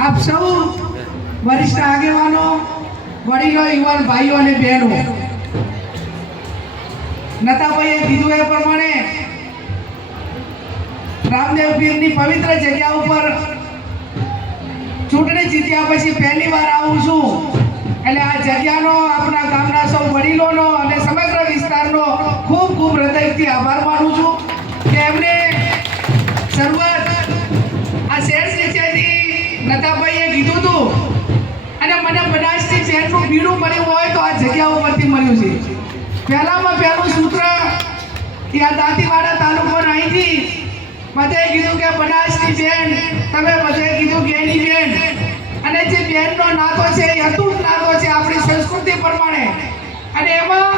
આપ સૌ વરિષ્ઠ આગેવાનો, વડીલો, યુવાન ભાઈઓ અને બહેનો, નતાભાઈએ કીધું એ પ્રમાણે રામદેવ પીરની પવિત્ર જગ્યા ઉપર ચૂંટણી જીત્યા પછી પહેલી વાર આવું છું, એટલે આ જગ્યાનો, આપણા ગામના સૌ વડીલોનો અને સમગ્ર વિસ્તારનો ખૂબ ખૂબ હૃદયથી આભાર માનું છું કે એમને શરૂઆત આ શેર નીચેથી નતાભાઈએ કીધું હતું અને મને બનાસથી શેરનું પીણું મળ્યું હોય તો આ જગ્યા ઉપરથી મળ્યું છે. પહેલામાં પહેલું સૂત્ર ત્યાં દાંતીવાડા તાલુકાના અહીંથી બધે કીધું કે બનાસની બેન, તમે બધે કીધું કે એની બેન, અને જે બેનનો નાતો છે એ અતૂટ નાતો છે આપણી સંસ્કૃતિ પ્રમાણે. અને એમાં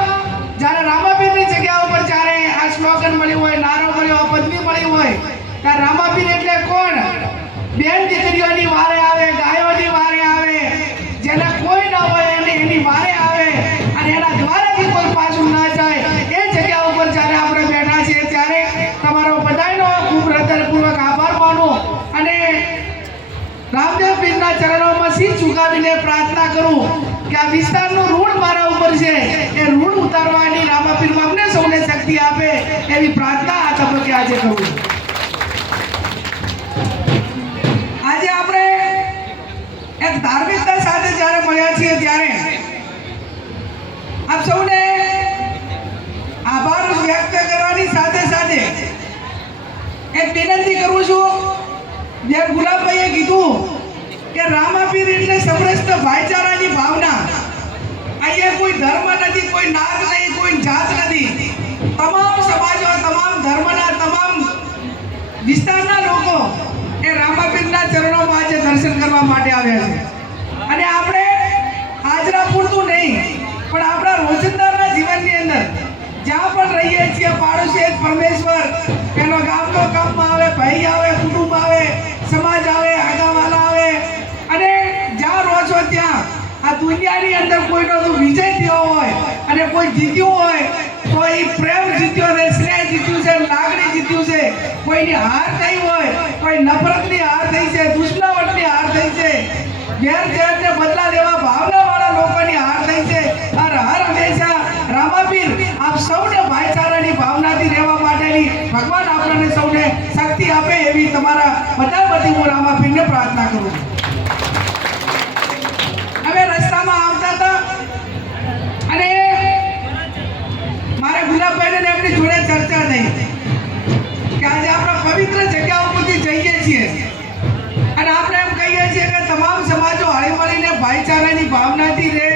જ્યારે રામાપીરની જગ્યા ઉપર જ્યારે આ સ્લોગન મળ્યું હોય, નારો મળ્યો, પદવી મળી હોય, ત્યારે રામાપીર એટલે કોણ? બેન દીકરીઓની વારે આવે, ગાયોની વારે આવે, જેને કોઈ ના હોય એની વારે આવે અને એના દ્વારેથી કોઈ પાછું ના જાય. એ જગ્યા ઉપર જ્યારે આપણે બેઠા છીએ ત્યારે તમારો બધાનો ખૂબ હૃદયપૂર્વક આભાર માનું અને રામદેવ પીરના ચરણોમાં શીશ ઝુકાવીને પ્રાર્થના કરું કે આ વિસ્તારનું ઋણ મારા ઉપર છે, એ ઋણ ઉતારવાની રામાપીર અમને સૌને શક્તિ આપે એવી પ્રાર્થના આ તબક્કે આજે કરું. આજે આપણે એક ધાર્મિકતા સાથે જ્યારે મળ્યા છીએ ત્યારે આપ સૌને આભાર વ્યક્ત કરવાની સાથે સાથે એક વિનંતી કરું છું. જે ગુલાબભાઈએ કીધું કે રામાપીર એટલે સમરસ્ત ભાઈચારાની ભાવના. અહીંયા કોઈ ધર્મ નથી, કોઈ નાત નહીં, કોઈ જાત નથી. તમામ સમાજો, તમામ ધર્મના, તમામ વિસ્તારના લોકો એ રામાપીરના ચરણોમાં આજે દર્શન કરવા માટે આવ્યા છે. અને આપણે હાજરા પૂરતું નહીં પણ આપણા રોજિંદાના જીવનની અંદર જ્યાં પણ રહીએ છીએ, પાડોશી એક પરમેશ્વર, એનો ગામનો કામમાં આવે, ભાઈ આવે, કુટુંબ આવે, સમાજ આવે, આગાવાલા આવે, અને જ્યાં રહો છો ત્યાં આ દુનિયાની અંદર કોઈનો વિજય થયો હોય અને કોઈ જીત્યું હોય તો એ પ્રેમ જીત્યો છે, સ્નેહ જીત્યું છે, લાગણી જીત્યું છે. કોઈની હાર થઈ હોય, કોઈ નફરતની હાર થઈ છે, દુશ્મનાવટની હાર થઈ છે, ઘેર ઘેરને બદલા લેવા ભાવનાવાળા લોકોની હાર થઈ છે. હર હંમેશા રામાપીર આપ સૌને ભાઈચારાની ભાવનાથી રહેવા માટેની ભગવાન આપણને સૌને શક્તિ આપે એવી તમારા બધા વતી હું રામાપીરને પ્રાર્થના કરું. હવે રસ્તામાં આવતા હતા અને મારે ગુલાબભાઈને એમની જોડે ચર્ચા થઈ કે આજે આપણે પવિત્ર જગ્યા ઉપરથી જઈએ છીએ અને આપણે એમ કહીએ છીએ કે તમામ સમાજો હળી મળીને ભાઈચારાની ભાવનાથી રહે.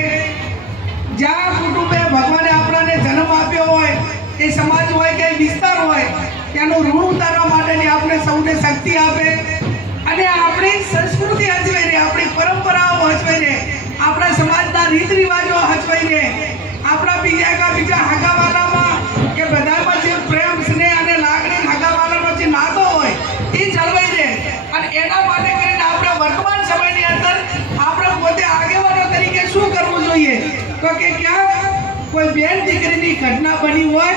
જ્યાં કુટુંબે ભગવાને આપણને જન્મ આપ્યો હોય, એ સમાજ હોય કે વિસ્તાર હોય, તેનું ઋણ ઉતારવા માટેની આપણે સૌને શક્તિ આપે અને આપણી સંસ્કૃતિ હચવાઈ રહે, આપણી પરંપરાઓ હચવાઈ રહે, આપણા સમાજના રીત રિવાજો હચવાઈ રહે, આપણા બીજા હગાવાલામાં કે બધામાં જે પ્રેમ, સ્નેહ અને લાગણી હગાવાલાનો જે નાતો હોય એ જળવાઈ રહે. અને એના માટે કરીને આપણે વર્તમાન સમયની અંદર આપણે પોતે આગેવાનો તરીકે શું કરવું જોઈએ? તો કે ક્યાંક કોઈ બેન દીકરીની ઘટના બની હોય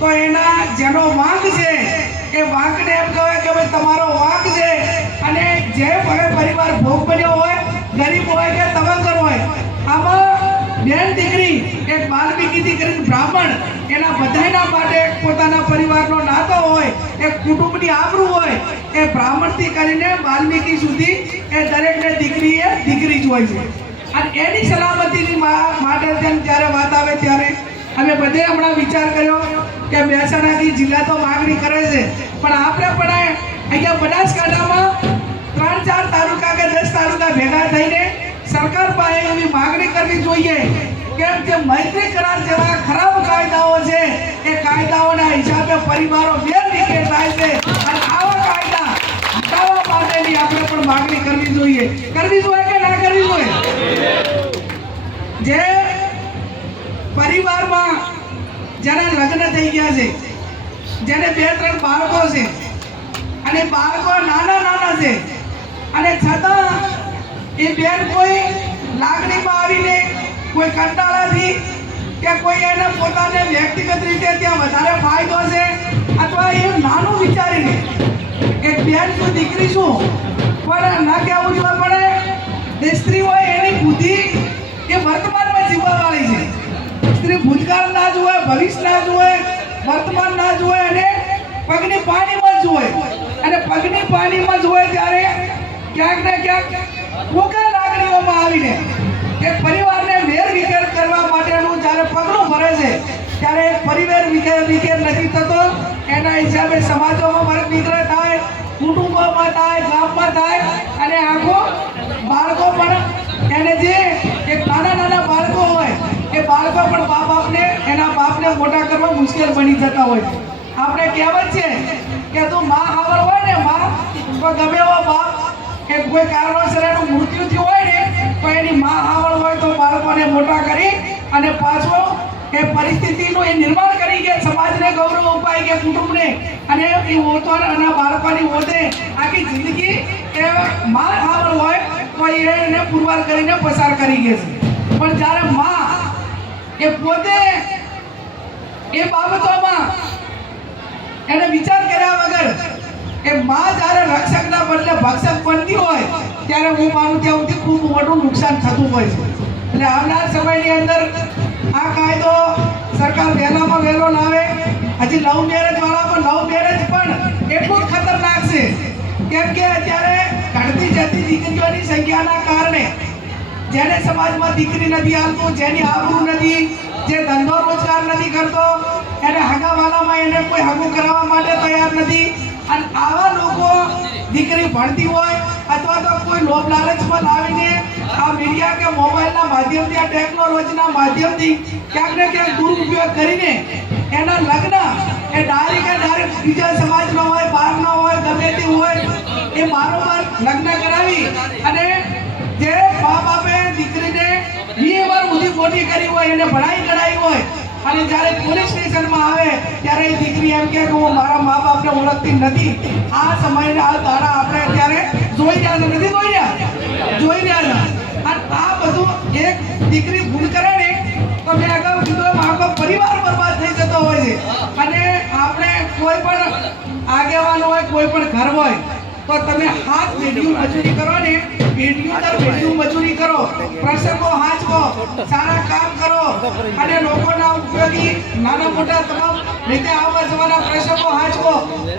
તો એના જેનો વાંક છે એ વાંકને એમ કહેવાય કે ભાઈ તમારો વાંક છે. અને જે પરિવાર ભોગ બન્યો હોય, ગરીબ હોય કે તવંગર હોય, આમાં બેન દીકરી એક વાલ્મીકીથી કરીને બ્રાહ્મણ, એના બધાના માટે પોતાના પરિવારનો નાતો હોય, એક કુટુંબની આબરૂ હોય, એ બ્રાહ્મણથી કરીને વાલ્મીકી સુધી એ દરેકને દીકરી એ દીકરી જ હોય છે. અને એની સલામતીની માટે જ્યારે વાત આવે ત્યારે અમે બધે હમણાં વિચાર કર્યો કે મહેસાણાની જિલ્લા તો માગણી કરે છે પણ આપણે પણ અહીંયા બનાસકાંઠામાં 3-4 તાલુકા કે 10 તાલુકા ભેગા થઈને સરકાર પાસે એવી માગણી કરવી જોઈએ કેમ કે મૈત્રી કરાર જેવા ખરાબ કાયદાઓ છે એ કાયદાઓના હિસાબે પરિવારો બેનીકે થાય છે અને આવા કાયદા હટાવવા માટેની આપણે પણ માગણી કરવી જોઈએ કે ના કરવી જોઈએ? જે પરિવારમાં જેના લગ્ન થઈ ગયા છે, જેને 2-3 બાળકો છે અને બાળકો નાના છે અને છતાં એ બેન કોઈ લાગણીમાં આવીને કોઈ કંટાળાથી કે કોઈ એને પોતાને વ્યક્તિગત રીતે ત્યાં વધારે ફાયદો છે અથવા એ નાનું વિચારીને એક બેન શું દીકરી શું પણ ના કહેવું જોઈએ, પણ ભવિષ્ય ના જોવે, વર્તમાન ના જોવે અને પગની પાણીમાં જોવે. અને પગની પાણીમાં જોવે ત્યારે ક્યાંક ને ક્યાંક ઉગ્ર લાગણીઓમાં આવીને એક પરિવારને વેર વિખેર કરવા માટેનું જ્યારે પગલું ભરે છે ત્યારે પરિવાર વિખેર નથી થતો. એના હિસાબે સમાજોમાં વર્ગ વિખેર થાય, કુટુંબોમાં થાય, ગામમાં થાય અને આખો બાળકો પણ એને જે એક નાના બાળકો હોય એ બાળકો પણ બાપને એના બાપને મોટા કરવા મુશ્કેલ બની જતા હોય છે. આપણે કહેવત છે કે તું માં હાવર હોય ને માં તો ગમે એવો બાપ કે કોઈ કારણોસર એનું મૃત્યુ થયું હોય ને તો એની માં હાવળ હોય તો બાળકોને મોટા કરી અને પાછો એ પરિસ્થિતિનું એ નિર્માણ કરી કે સમાજને ગૌરવ અપાય કે કુટુંબને અને એ ઓતો અને બાળકોની ઓતે આખી જિંદગી એ માં હાવળ હોય તો એને પુરવાર કરીને પસાર કરી ગઈ છે. પણ જ્યારે માં એ પોતે એ બાબતોમાં એને વિચાર કર્યા વગર એ માં જ્યારે રક્ષકના બદલે ભક્ષક બનતી હોય ત્યારે હું માનું ત્યાં સુધી ખૂબ મોટું નુકસાન થતું હોય છે. એટલે આવનાર સમયની અંદર આ કાયદો સરકાર વહેલામાં વહેલો લાવે. હજી લવ મેરેજ વાળા પણ લવ મેરેજ પણ એટલું જ ખતરનાક છે કેમ કે અત્યારે ઘટતી જતી દીકરીઓની સંખ્યાના કારણે જેને સમાજમાં દીકરી નથી આવતું, જેની આબરૂ નથી, જે ધંધો રોજગાર નથી કરતો, એને હગાવાલામાં એને કોઈ હગું કરાવવા માટે તૈયાર નથી. અને આવા લોકો દીકરી ભણતી હોય અથવા તો કોઈ લોભ લાલચમાં લાવીને આ મીડિયા કે મોબાઈલના માધ્યમથી આ ટેકનોલોજીના માધ્યમથી ક્યાંક ને ક્યાંક દુરુપયોગ કરીને એના લગ્ન એ ડાયરેક્ટ બીજા સમાજનો હોય, બહારનો હોય, ગમે તે હોય એ બારોબાર લગ્ન કરાવી અને જે મા બાપે દીકરીને 20 વાર સુધી મોટી કરી હોય, એને ભણાઈ કરાવી હોય અને જ્યારે પોલીસ સ્ટેશનમાં આવે ત્યારે એ દીકરી એમ કે હું મારા મા બાપને ઓળખતી નથી. આ સમયને આ દાડા આપણે અત્યારે જોઈ રહ્યા છે, નથી જોઈ રહ્યા છે. અને આ બધું એક દીકરી ભૂલ કરે ને તો મેં અગાઉ કીધું એમ આખો પરિવાર બરબાદ થઈ જતો હોય છે. અને આપણે કોઈ પણ આગેવાન હોય, કોઈ પણ ઘર હોય તો તમે હાથ પેઢીઓ મજૂરી કરો ને, પેઢીઓ મજૂરી કરો, પ્રસંગો હાચવો, સારા કામ કરો અને લોકોના ઉપયોગી નાના મોટા તમામ રીતે આવવા જવાના પ્રસંગો હાચવો.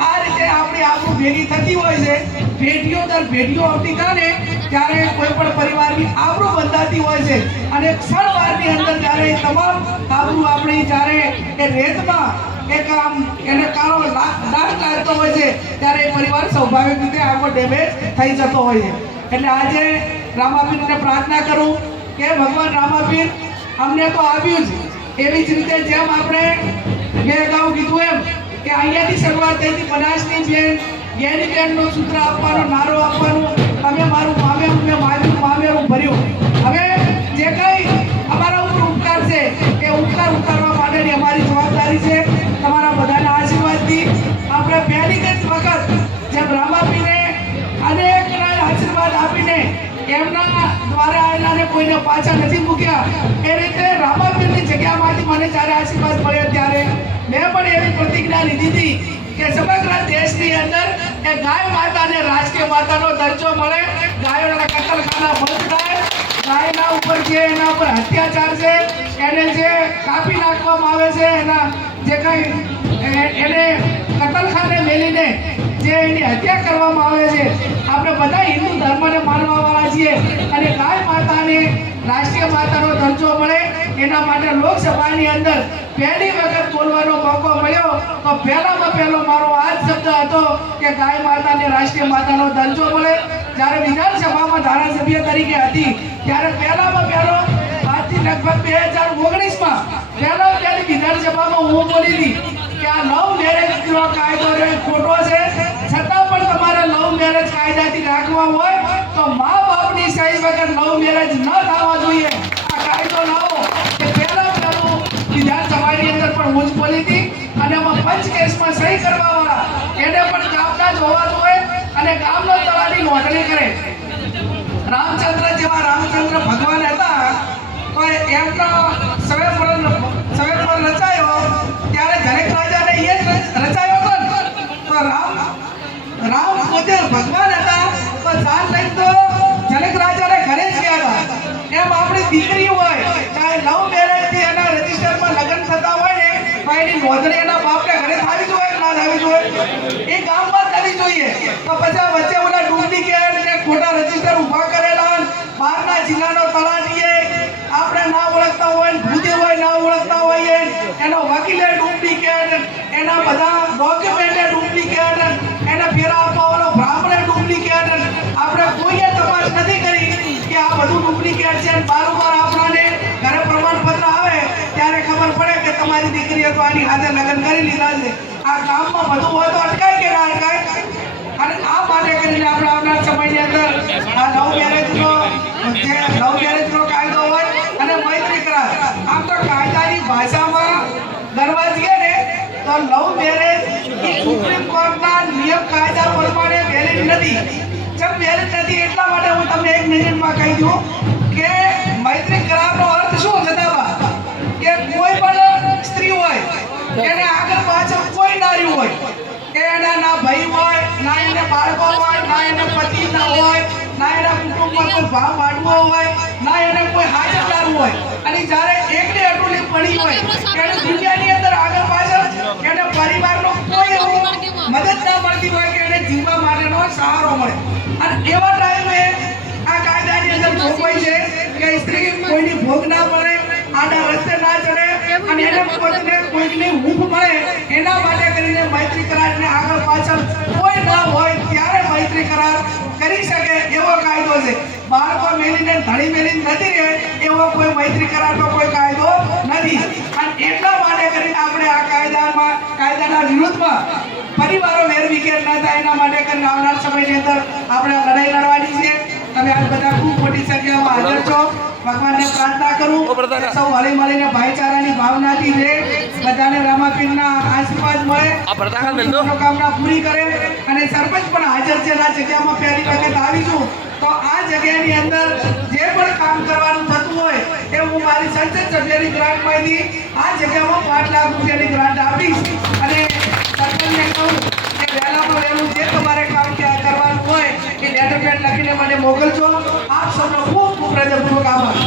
આ રીતે આપણી આબરૂ ભેગી થતી હોય છે. પેઢીઓ દર પેઢીઓ આવતી કાને ત્યારે કોઈ પણ પરિવારની આબરૂ બંધાતી હોય છે અને ક્ષણવારની અંદર જ્યારે તમામ આબરૂ આપણી જ્યારે એ રેતમાં એક આમ એને કાળો ડાઘ લાગતો હોય છે ત્યારે એ પરિવાર સ્વાભાવિક રીતે આખો ડેમેજ થઈ જતો હોય છે. એટલે આજે રામાપીરને પ્રાર્થના કરું કે ભગવાન રામાપીર અમને તો આપ્યું જ એવી જ રીતે જેમ આપણે મેં અગાઉ કીધું એમ કે અહીંયાથી શરૂઆત થઈ હતી, બનાસની બેન જ્ઞાની બેનનું સૂત્ર આપવાનું, નારો આપવાનું, તમે મારું મામેરું મેં મામેરું ભર્યું. હવે જે કંઈ અમારા ઉપર ઉપકાર છે એ ઉપકાર ઉતારવા માટેની અમારી જવાબદારી છે. તમારા બધાના આશીર્વાદથી આપણે પહેલી જ વખત જેમ રામાપીરે અનેક આશીર્વાદ આપીને એમના દ્વારા આવેલાને કોઈને પાછા નથી મૂક્યા એ રીતે રામાપીરની જગ્યામાંથી મને જ્યારે આશીર્વાદ મળ્યો ત્યારે મેં પણ એવી પ્રતિજ્ઞા લીધી હતી કે સમગ્ર દેશની અંદર એ ગાય માતાને રાષ્ટ્રીય માતાનો દરજ્જો મળે, ગાયોના કતલખાના બંધ થાય, ગાયના ઉપર જે એના ઉપર અત્યાચાર છે એને જે કાપી નાખવામાં આવે છે, એના જે કંઈ એને કતલખાને મેલીને જે એની હત્યા કરવામાં આવે છે, આપણે બધા હિન્દુ ધર્મને માનવાવાળા છીએ અને ગાય માતાને રાષ્ટ્રીય માતાનો દરજ્જો મળે એના માટે લોકસભાની અંદર પહેલી વખત બોલવાનો મોકો મળ્યો તો પહેલામાં પહેલો મારો આ જ શબ્દ હતો કે ગાય માતાને રાષ્ટ્રીય માતાનો દરજ્જો મળે. જ્યારે વિધાનસભામાં ધારાસભ્ય તરીકે હતી ત્યારે પહેલામાં પહેલો આજથી લગભગ 2019માં પહેલી વિધાનસભામાં હું બોલી હતી કે આ લવ મેરેજનો કાયદો ખોટો છે, છતાં પણ તમારે લવ મેરેજ કાયદાથી રાખવા હોય તો મા બાપની સહી વગર લવ મેરેજ ન થવા જોઈએ. આ કાયદો લાવો એ પહેલું વિધાનસભાની અંદર પણ હું જ બોલી હતી અને આમાં પંચ કેસમાં સહી કરવાવાળા એને પણ ગામના જ હોવા જોઈએ અને ગામનો તળાની નોંધણી કરે. રામચંદ્ર જેવા રામચંદ્ર ભગવાન હતા તો એમનો સ્વયંવર રચાયો ત્યારે જનક રાજાને એ જ રચાયો હતો. તો રામ પોતે ભગવાન હતા તો જાન લઈને તો જનક રાજાને ઘરે જ ગયા હતા. એમ આપણી દીકરી હોય ચાહે લવ મેરેજથી એના રજિસ્ટરમાં લગ્ન થતા હોય ને ગામમાં થવી જોઈએ. તો પછી વચ્ચે ઓલા ડુપ્લિકેટ ને ખોટા રજીસ્ટર ઊભા કરેલા બહારના જિલ્લાનો તલાટીએ આપણે ના ઓળખતા હોય ભૂદેવ હોય ના ઓળખતા હોઈએ એનો વકીલે ડુપ્લિકેટ એના બધા ડોક્યુમેન્ટ ડુપ્લિકેટ એને ફેરા આપવાનો બ્રાહ્મણે ડુપ્લિકેટ આપણે કોઈએ તપાસ નથી કરી કે આ બધું ડુપ્લિકેટ છે. બારોબાર આપણાને ઘરે પ્રમાણપત્ર આવે ત્યારે ખબર પડે કે તમારી દીકરીએ તો આની સાથે લગ્ન કરી લીધા છે. આ ગામમાં બધું હોય તો અટકાય કે ના અટકાય? અને આ માટે કરીને આપણે આવનાર સમયની અંદર આ લવ મેરેજનો કાયદો હોય અને મૈત્રી કરાર. આમ તો કાયદાની ભાષામાં ગણવા જઈએ ને તો લવ મેરેજ એ સુપ્રીમ કોર્ટના નિયમ કાયદા પ્રમાણે વેલિડ નથી. જબ વેલિડ નથી એટલા માટે હું તમને એક મિનિટમાં કહી દઉં કે મૈત્રી કરારનો અર્થ શું છે દાદા? કે કોઈ પણ સ્ત્રી હોય એને આગળ પાછળ કોઈ નારી હોય કે એના ના ભાઈ હોય ના એને બાળકો હોય ના એને પતિ ના હોય ના એના કુટુંબમાં કોઈ ભાવ વાળવો હોય ના એને કોઈ હાજરદાર હોય અને જ્યારે એકને અટુલી પડી હોય એને દુનિયાની અંદર આગળ પાછળ એને પરિવારનો કોઈ એવું મદદ ના મળતી હોય કે એને જીવવા માટેનો સહારો મળે. અને એવા ટાઈમે આ કાયદાની અંદર જોગવાઈ છે કે સ્ત્રી કોઈની ભોગ ના પડે આડા રસ્તે ના ચડે અને એને પોતાને કોઈની હૂંફ મળે એના માટે કરીને મૈત્રી કરારને આગળ પાછળ કોઈ ના હોય ત્યારે મૈત્રી કરાર કરી શકે એવો કાયદો છે. બાળકો મેલીને ધણી મેલીને નથી રહે એવો કોઈ મૈત્રી કરારનો કોઈ કાયદો નથી. અને એટલા માટે કરીને આપણે આ કાયદાના વિરુદ્ધમાં પરિવારો વેરવિખેર ન થાય એના માટે કરીને આવનાર સમયની અંદર આપણે લડાઈ લડવાની છે. તમે આ બધા ખૂબ મોટી સંખ્યામાં હાજર છો. ભગવાનને પ્રાર્થના કરું સૌ હળી મળીને ભાઈચારાની ભાવનાથી રહે, બધાને રામાપીરના આશીર્વાદ મળે, મનોકામના પૂરી કરે. અને સરપંચ પણ હાજર છે આ જગ્યામાં પહેલી વખત આવીશું તો આ જગ્યાની અંદર જે પણ કામ કરવાનું થતું હોય એ હું મારી સંસદ સભ્યની ગ્રાન્ટમાંથી આ જગ્યામાં 5 લાખ રૂપિયાની ગ્રાન્ટ આપીશ. અને સરપંચને કહું કે વહેલામાં વહેલું જે તમારે કામ કરવાનું હોય એ લેટર પેડ લખીને મને મોકલજો. આપ સૌનો ખૂબ ખૂબ હૃદયપૂર્વક આભાર.